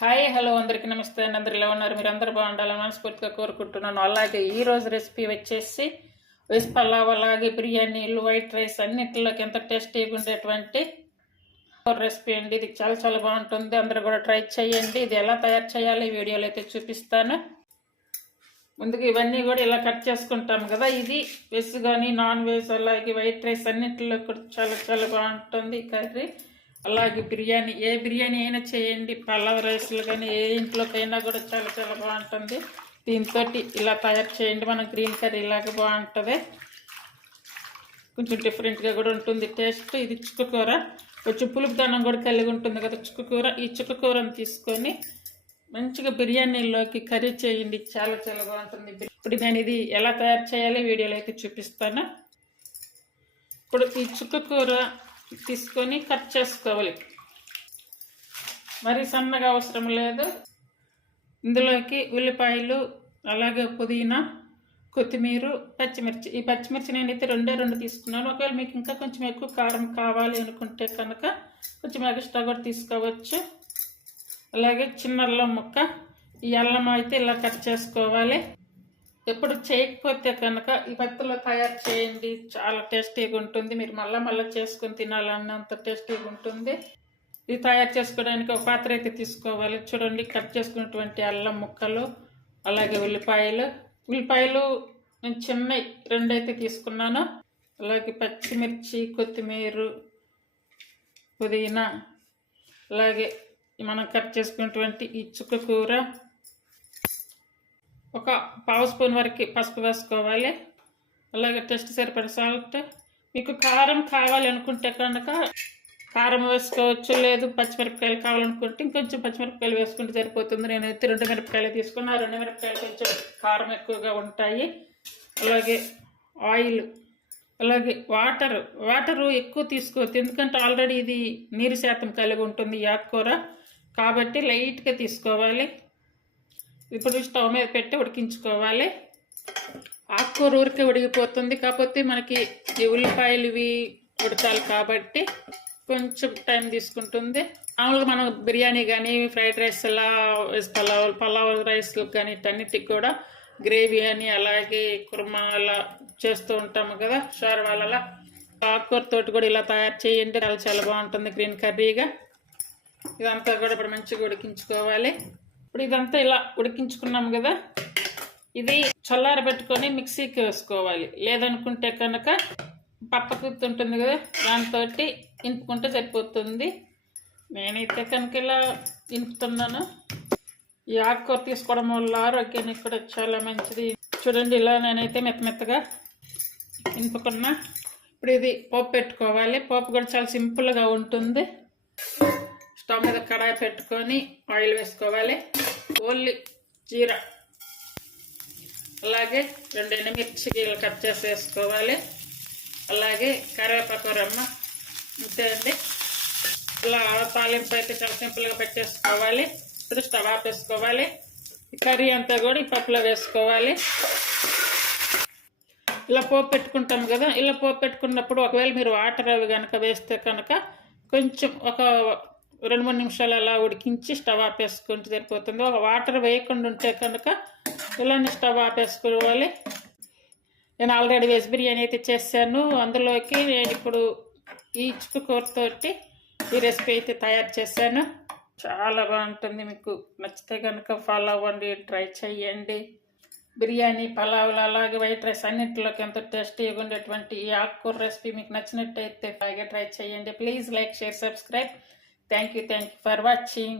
Hi hello అందరికీ నమస్తే అండి. అందరు ఎలా ఉన్నారు? మీరు అందరూ బాగుండాలని మనస్ఫూర్తిగా కోరుకుంటున్నాను. అలాగే ఈరోజు రెసిపీ వచ్చేసి వెజ్ పలావ్, అలాగే బిర్యానీలు, వైట్ రైస్ అన్నింటిలోకి ఎంత టేస్టీగా ఉండేటువంటి రెసిపీ అండి. ఇది చాలా చాలా బాగుంటుంది. అందరూ కూడా ట్రై చేయండి. ఇది ఎలా తయారు చేయాలి వీడియోలో అయితే చూపిస్తాను. ముందుగా ఇవన్నీ కూడా ఇలా కట్ చేసుకుంటాం కదా. ఇది వెజ్ కానీ నాన్ వెజ్ అలాగే వైట్ రైస్ అన్నింటిలో కూడా చాలా చాలా బాగుంటుంది కర్రీ. అలాగే బిర్యానీ, ఏ బిర్యానీ అయినా చేయండి, పలావ్ రైస్లు కానీ ఏ ఇంట్లోకైనా కూడా చాలా చాలా బాగుంటుంది. దీంతో ఇలా తయారు చేయండి. మన గ్రీన్ కర్రీ ఇలాగ బాగుంటుంది. కొంచెం డిఫరెంట్గా కూడా ఉంటుంది టేస్ట్. ఇది చుక్కకూర, కొంచెం పులుపుదనం కూడా కలిగి ఉంటుంది కదా చుక్కకూర. ఈ చుక్కకూరను తీసుకొని మంచిగా బిర్యానీలోకి కర్రీ చేయండి, చాలా చాలా బాగుంటుంది. ఇప్పుడు నేను ఇది ఎలా తయారు చేయాలి వీడియోలో అయితే చూపిస్తాను. ఇప్పుడు ఈ చుక్కకూర తీసుకొని కట్ చేసుకోవాలి. మరి సన్నగా అవసరం లేదు. ఇందులోకి ఉల్లిపాయలు, అలాగే పుదీనా, కొత్తిమీర, పచ్చిమిర్చి. ఈ పచ్చిమిర్చి నేనైతే రెండు తీసుకున్నాను. ఒకవేళ మీకు ఇంకా కొంచెం ఎక్కువ కారం కావాలి అనుకుంటే కనుక కొంచెం ఎక్స్ట్రా కూడా తీసుకోవచ్చు. అలాగే చిన్న అల్లం ముక్క. ఈ అల్లం అయితే ఇలా కట్ చేసుకోవాలి. ఎప్పుడు చేయకపోతే కనుక ఈ పత్తిలో తయారు చేయండి, చాలా టేస్టీగా ఉంటుంది. మీరు మళ్ళీ చేసుకొని తినాలన్నంత టేస్టీగా ఉంటుంది. ఇది తయారు చేసుకోవడానికి ఒక పాత్ర అయితే తీసుకోవాలి. చూడండి, కట్ చేసుకున్నటువంటి అల్లం ముక్కలు, అలాగే ఉల్లిపాయలు నేను చిన్నవి 2 అయితే తీసుకున్నాను. అలాగే పచ్చిమిర్చి, కొత్తిమీర, పుదీనా, అలాగే మనం కట్ చేసుకున్నటువంటి ఈ చుక్కకూర, ఒక పావు స్పూన్ వరకు పసుపు వేసుకోవాలి. అలాగే టేస్ట్ సరిపడే సాల్ట్. మీకు కారం కావాలి అనుకుంటే కనుక కారం వేసుకోవచ్చు, లేదు పచ్చిమిరపకాయలు కావాలనుకుంటే ఇంకొంచెం పచ్చిమిరపకాయలు వేసుకుంటే సరిపోతుంది. నేనైతే 2 మిరపకాయలు తీసుకున్నా. 2 మిరపకాయలు కొంచెం కారం ఎక్కువగా ఉంటాయి. అలాగే ఆయిల్, అలాగే వాటరు ఎక్కువ తీసుకోవద్దు, ఎందుకంటే ఆల్రెడీ ఇది నీరు శాతం కలిగి ఉంటుంది ఈ ఆకుకూర, కాబట్టి లైట్గా తీసుకోవాలి. ఇప్పుడు స్టవ్ మీద పెట్టి ఉడికించుకోవాలి. ఆకుకూర ఊరికే ఉడికిపోతుంది, కాకపోతే మనకి ఈ ఉల్లిపాయలు ఇవి ఉడకాలి కాబట్టి కొంచెం టైం తీసుకుంటుంది. మామూలుగా మనం బిర్యానీ కానీ ఫ్రైడ్ రైస్ అలా పలావ్ రైస్ కానీ ఇటన్నిటికి కూడా గ్రేవీ అని అలాగే కుర్మా అలా చేస్తూ ఉంటాము కదా, షార్వాలలో. ఆకుకూరతోటి కూడా ఇలా తయారు చేయండి, చాలా చాలా బాగుంటుంది గ్రీన్ కర్రీగా. ఇదంతా కూడా ఇప్పుడు మంచిగా ఉడికించుకోవాలి. ఇప్పుడు ఇదంతా ఇలా ఉడికించుకున్నాము కదా, ఇది చల్లారబెట్టుకొని మిక్సీకి వేసుకోవాలి. లేదనుకుంటే కనుక పప్పకు ఉంటుంది కదా, దాంతో ఇంపుకుంటే సరిపోతుంది. నేనైతే కనుక ఇలా ఇంపుతున్నాను. ఈ ఆకుకూర తీసుకోవడం వల్ల ఆరోగ్యానికి కూడా చాలా మంచిది. చూడండి, ఇలా నేనైతే మెత్తగా ఇంపుకున్నా. ఇప్పుడు ఇది పోపు పెట్టుకోవాలి. పోపు కూడా చాలా సింపుల్గా ఉంటుంది. స్టవ్ మీద కడాయి పెట్టుకొని ఆయిల్ వేసుకోవాలి. ఓన్లీ జీరా, అలాగే 2 ఎండుమిర్చికి కట్ చేసి వేసుకోవాలి. అలాగే కరివేపాకు రమ్మ, అంతే అండి. ఇలా తాలింపు అయితే చాలా సింపుల్గా పెట్టేసుకోవాలి. ఇప్పుడు స్టవ్ ఆపేసుకోవాలి. ఈ కర్రీ అంతా కూడా ఈ పప్పులో వేసుకోవాలి. ఇలా పోపు పెట్టుకుంటాం కదా, ఇలా పోపు పెట్టుకున్నప్పుడు ఒకవేళ మీరు వాటర్ అవి కనుక వేస్తే కనుక కొంచెం ఒక 2-3 నిమిషాలు అలా ఉడికించి స్టవ్ ఆపేసుకుంటే సరిపోతుంది. ఒక వాటర్ వేయకుండా ఉంటే కనుక ఇలానే స్టవ్ ఆపేసుకోవాలి. నేను ఆల్రెడీ వెజ్ బిర్యానీ అయితే చేశాను. అందులోకి నేను ఇప్పుడు ఈ చుక్కకూరతోటి ఈ రెసిపీ అయితే తయారు చేశాను. చాలా బాగుంటుంది. మీకు నచ్చితే కనుక ఫాలో అవ్వండి, ట్రై చేయండి. బిర్యానీ, పలావులు, అలాగే వైట్ రైస్ అన్నింటిలోకి ఎంతో టేస్టీగా ఉండేటువంటి ఈ ఆకుకూర రెసిపీ మీకు నచ్చినట్టయితే బాగా ట్రై చేయండి. Please like, share, subscribe. Thank you for watching.